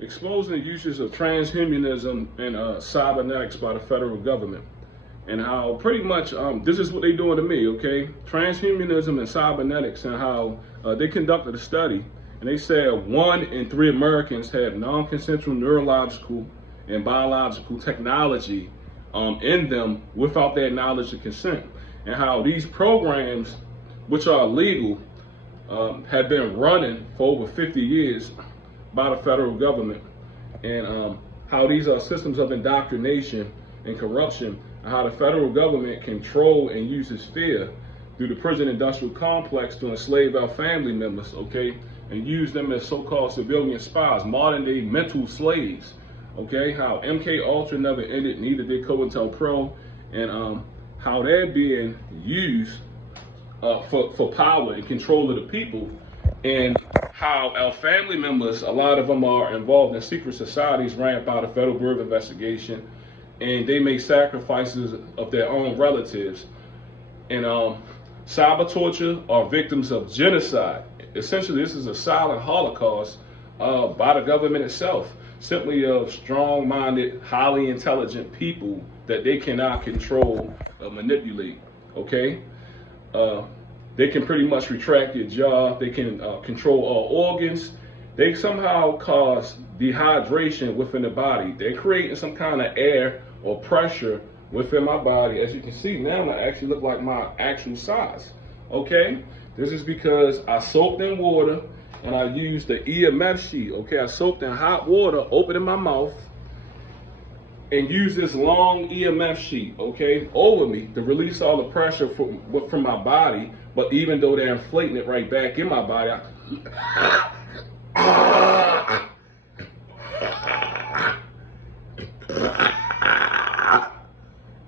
exposing the uses of transhumanism and cybernetics by the federal government, and how pretty much this is what they're doing to me, okay? Transhumanism and cybernetics, and how they conducted a study, and they said 1 in 3 Americans have non-consensual neurological and biological technology in them without their knowledge and consent, and how these programs, which are illegal, have been running for over 50 years by the federal government, and how these are systems of indoctrination and corruption, and how the federal government control and uses fear through the prison industrial complex to enslave our family members, okay, and use them as so-called civilian spies, modern day mental slaves, okay, how MK Ultra never ended, neither did COINTELPRO, and how they're being used for power and control of the people, and how our family members, a lot of them are involved in secret societies ran by the Federal Bureau of Investigation, and they make sacrifices of their own relatives, and cyber torture are victims of genocide. Essentially, this is a silent holocaust by the government itself, simply of strong-minded, highly intelligent people that they cannot control or manipulate, okay? They can pretty much retract your jaw. They can control all organs. They somehow cause dehydration within the body. They're creating some kind of air or pressure within my body. As you can see now, I actually look like my actual size, okay? This is because I soaked in water and I used the EMF sheet, okay? I soaked in hot water, opened in my mouth, and use this long EMF sheet, okay, over me to release all the pressure from my body. But even though they're inflating it right back in my body,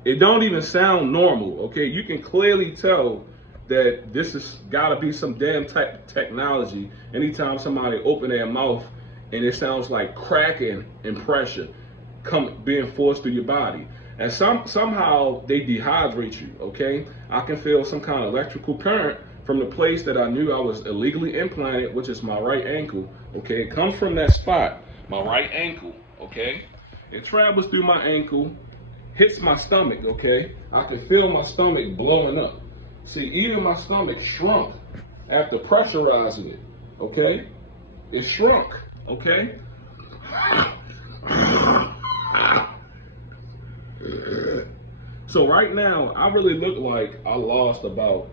it don't even sound normal, okay? You can clearly tell that this has got to be some damn type of technology. Anytime somebody open their mouth and it sounds like cracking and pressure being forced through your body, and somehow they dehydrate you, okay? I can feel some kind of electrical current from the place that I knew I was illegally implanted, which is my right ankle, okay? It comes from that spot, my right ankle, okay? It travels through my ankle, hits my stomach, okay? I can feel my stomach blowing up. See, even my stomach shrunk after pressurizing it, okay? It shrunk, okay? So right now, I really look like I lost about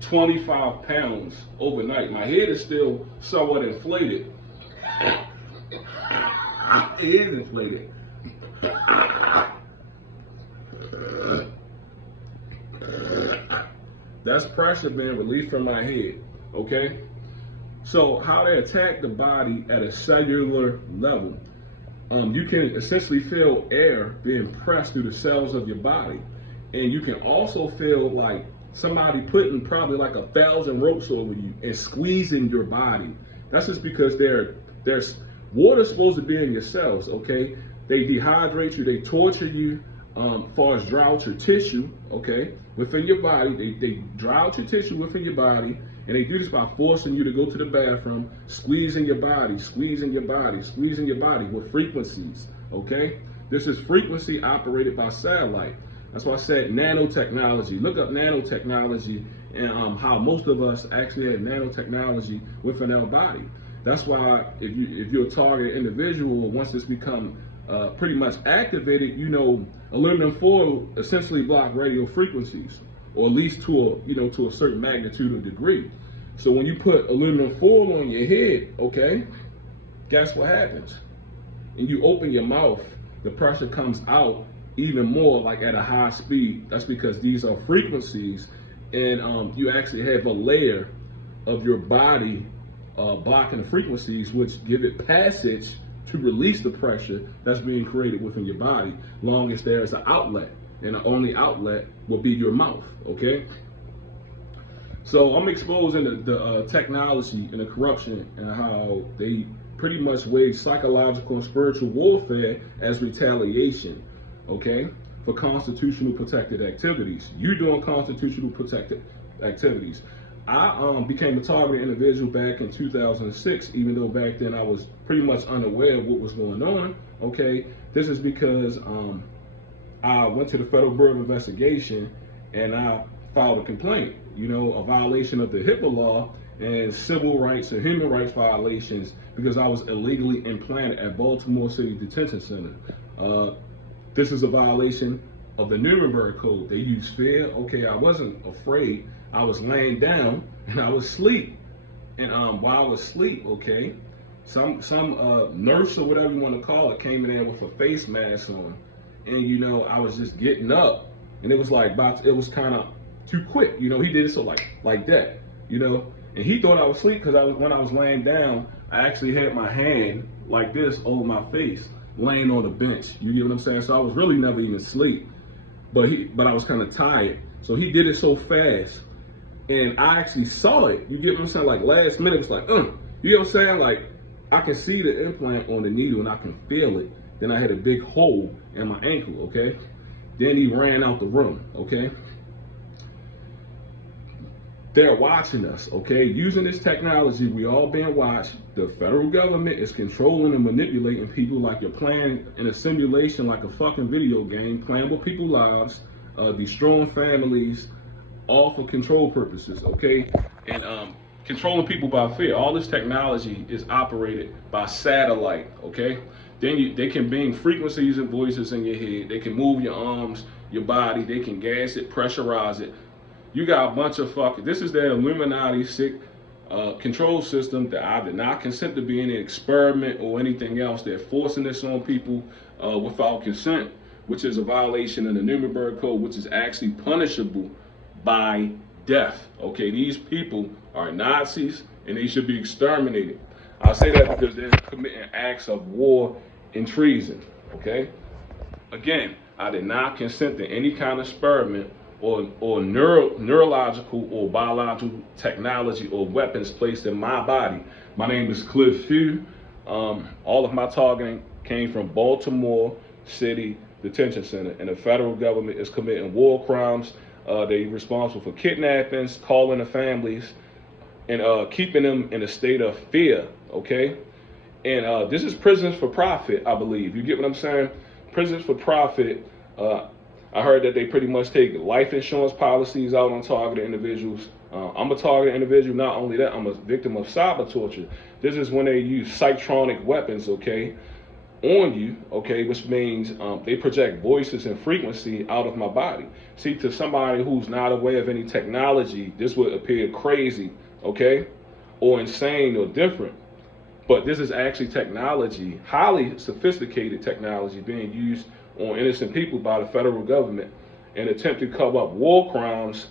25 pounds overnight. My head is still somewhat inflated. It is inflated. That's pressure being released from my head, okay? So how they attack the body at a cellular level. You can essentially feel air being pressed through the cells of your body. And you can also feel like somebody putting probably like 1,000 ropes over you and squeezing your body. That's just because there's water supposed to be in your cells, okay? They dehydrate you, they torture you, far as drought your tissue, okay, within your body. They drought your tissue within your body, and they do this by forcing you to go to the bathroom, squeezing your body, squeezing your body, squeezing your body with frequencies, okay? This is frequency operated by satellite. That's why I said nanotechnology. Look up nanotechnology and how most of us actually have nanotechnology within our body. That's why if you're a targeted individual, once this become pretty much activated, you know, aluminum foil essentially block radio frequencies, or at least to a certain magnitude or degree. So when you put aluminum foil on your head, okay, guess what happens? And you open your mouth, the pressure comes out even more, like at a high speed. That's because these are frequencies, and you actually have a layer of your body blocking the frequencies, which give it passage to release the pressure that's being created within your body, long as there's an outlet, and the only outlet will be your mouth, okay? So I'm exposing the technology and the corruption and how they pretty much wage psychological and spiritual warfare as retaliation, okay, for constitutional protected activities. You doing constitutional protected activities. I became a targeted individual back in 2006, even though back then I was pretty much unaware of what was going on. Okay, this is because I went to the Federal Bureau of Investigation and I filed a complaint, a violation of the HIPAA law and civil rights and human rights violations because I was illegally implanted at Baltimore City Detention Center. This is a violation of the Nuremberg Code. They use fear. Okay, I wasn't afraid. I was laying down and I was asleep. And while I was asleep, okay, some nurse or whatever you want to call it came in there with a face mask on. And I was just getting up, and it was like it was kind of too quick. He did it so like that, and he thought I was asleep because when I was laying down, I actually had my hand like this over my face, laying on the bench. You get what I'm saying? So I was really never even asleep, but I was kind of tired. So he did it so fast, and I actually saw it. You get what I'm saying? Like last minute, it was like, you know what I'm saying? Like I can see the implant on the needle and I can feel it. Then I had a big hole in my ankle, okay? Then he ran out the room, okay? They're watching us, okay? Using this technology, we all being watched. The federal government is controlling and manipulating people like you're playing in a simulation like a fucking video game, playing with people's lives, destroying families, all for control purposes, okay? And controlling people by fear. All this technology is operated by satellite, okay? Then they can bring frequencies and voices in your head. They can move your arms, your body. They can gas it, pressurize it. You got a bunch of this is their Illuminati sick control system that I did not consent to be in an experiment or anything else. They're forcing this on people without consent, which is a violation of the Nuremberg Code, which is actually punishable by death. Okay, these people are Nazis and they should be exterminated. I say that because they're committing acts of war and treason. Okay, again, I did not consent to any kind of experiment or neurological or biological technology or weapons placed in my body. My name is Cliff Few. All of my targeting came from Baltimore City Detention Center, and the federal government is committing war crimes. They're responsible for kidnappings, calling the families, and keeping them in a state of fear, okay? And this is prisons for profit, I believe. You get what I'm saying? Prisons for profit. I heard that they pretty much take life insurance policies out on targeted individuals. I'm a targeted individual. Not only that, I'm a victim of cyber torture. This is when they use psychotronic weapons, okay, on you, okay, which means they project voices and frequency out of my body. See, to somebody who's not aware of any technology, this would appear crazy, okay, or insane or different. But this is actually technology, highly sophisticated technology being used on innocent people by the federal government in an attempt to cover up war crimes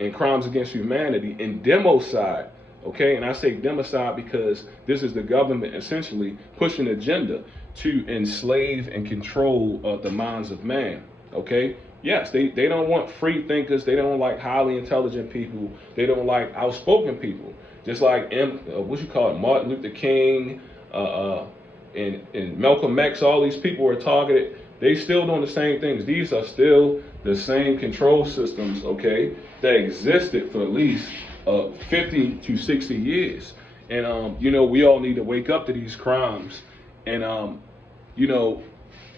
and crimes against humanity in democide, okay? And I say democide because this is the government essentially pushing an agenda to enslave and control the minds of man, okay? Yes, they don't want free thinkers. They don't like highly intelligent people. They don't like outspoken people. Just like Martin Luther King and Malcolm X, all these people were targeted. They still doing the same things. These are still the same control systems, okay, that existed for at least 50 to 60 years. And, we all need to wake up to these crimes. And,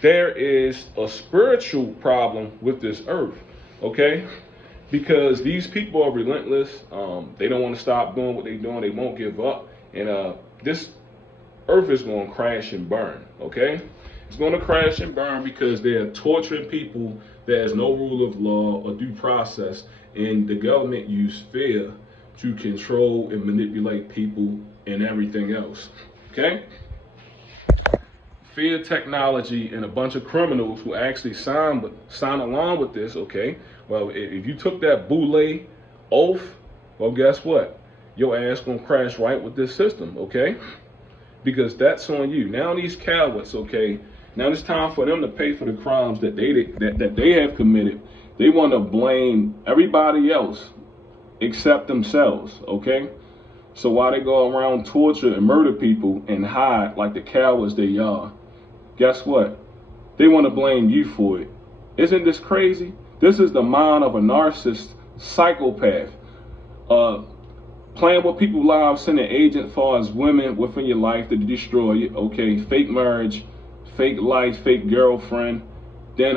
there is a spiritual problem with this earth, okay? Because these people are relentless. They don't want to stop doing what they're doing. They won't give up. And this earth is going to crash and burn, okay? It's going to crash and burn because they're torturing people. There's no rule of law or due process. And the government use fear to control and manipulate people and everything else, okay? Fear technology and a bunch of criminals who actually sign along with this, okay? Well, if you took that boule oath, well, guess what? Your ass gonna crash right with this system, okay? Because that's on you. Now these cowards, okay? Now it's time for them to pay for the crimes that they have committed. They want to blame everybody else except themselves, okay? So while they go around torture and murder people and hide like the cowards they are, guess what? They want to blame you for it. Isn't this crazy? This is the mind of a narcissist psychopath. playing with people's lives, sending agents as far as women within your life to destroy you, okay? Fake marriage, fake life, fake girlfriend, then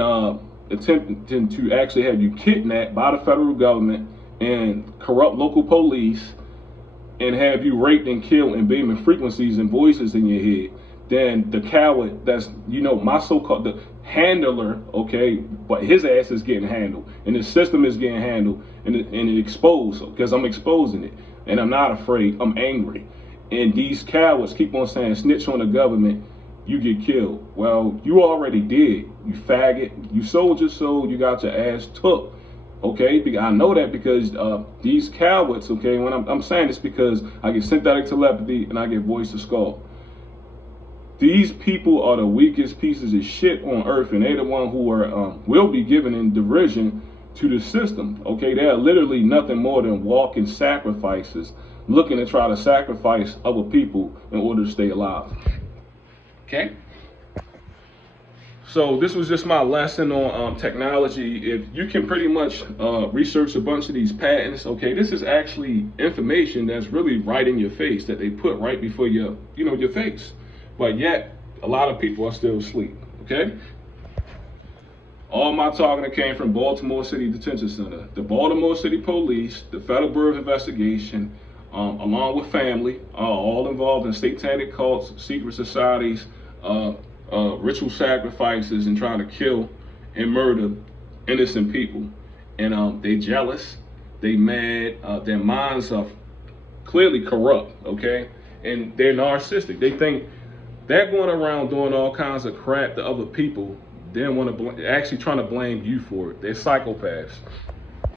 attempting to actually have you kidnapped by the federal government and corrupt local police and have you raped and killed and beaming frequencies and voices in your head. Then the coward that's, my so-called the handler, okay, but his ass is getting handled and the system is getting handled and it exposed because I'm exposing it and I'm not afraid, I'm angry. And these cowards keep on saying snitch on the government, you get killed. Well, you already did, you faggot. You sold your soul, you got your ass took. Okay, I know that because these cowards, okay, when I'm saying this because I get synthetic telepathy and I get voice to skull. These people are the weakest pieces of shit on earth, and they're the one who are will be given in derision to the system. Okay, they are literally nothing more than walking sacrifices, looking to try to sacrifice other people in order to stay alive. Okay. So this was just my lesson on technology. If you can pretty much research a bunch of these patents, okay, this is actually information that's really right in your face that they put right before your face. But yet, a lot of people are still asleep, okay? All my talking came from Baltimore City Detention Center. The Baltimore City Police, the Federal Bureau of Investigation, along with family, all involved in satanic cults, secret societies, ritual sacrifices, and trying to kill and murder innocent people. And they jealous, they mad, their minds are clearly corrupt, okay? And they're narcissistic. They think they're going around doing all kinds of crap to other people, then want to actually trying to blame you for it. They're psychopaths.